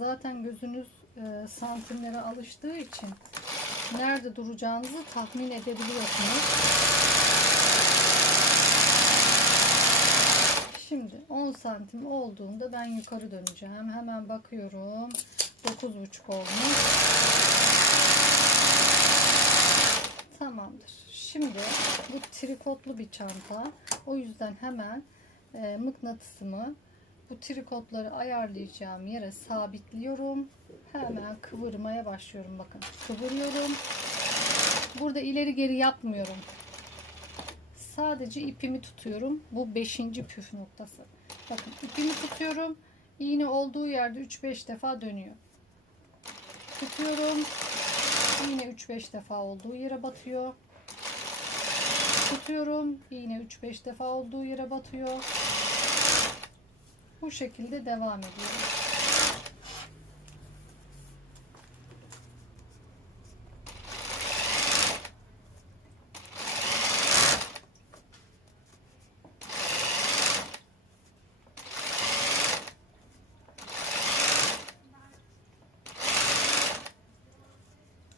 zaten gözünüz e, santimlere alıştığı için nerede duracağınızı tahmin edebiliyorsunuz. Şimdi 10 santim olduğunda ben yukarı döneceğim. Hemen bakıyorum. 9,5 olmuş. Tamamdır. Şimdi bu trikotlu bir çanta. O yüzden hemen e, mıknatısımı bu trikotları ayarlayacağım yere sabitliyorum. Hemen kıvırmaya başlıyorum. Bakın kıvırıyorum. Burada ileri geri yapmıyorum. Sadece ipimi tutuyorum. Bu beşinci püf noktası. Bakın ipimi tutuyorum. İğne olduğu yerde 3-5 defa dönüyor. Tutuyorum. İğne 3-5 defa olduğu yere batıyor. Tutuyorum. İğne 3-5 defa olduğu yere batıyor. Bu şekilde devam ediyorum.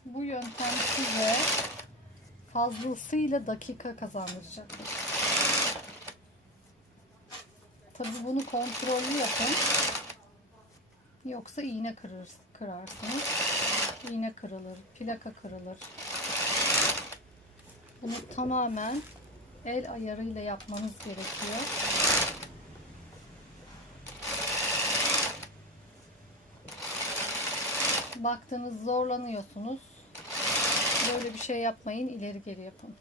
Bu yöntem size fazlasıyla dakika kazandıracak. Tabi bunu kontrollü yapın. Yoksa iğne kırır, kırarsınız. İğne kırılır, plaka kırılır. Bunu tamamen el ayarıyla yapmanız gerekiyor. Baktınız zorlanıyorsunuz. Böyle bir şey yapmayın, ileri geri yapın.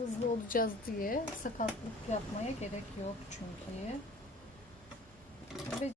Hızlı olacağız diye sakatlık yapmaya gerek yok çünkü. Ve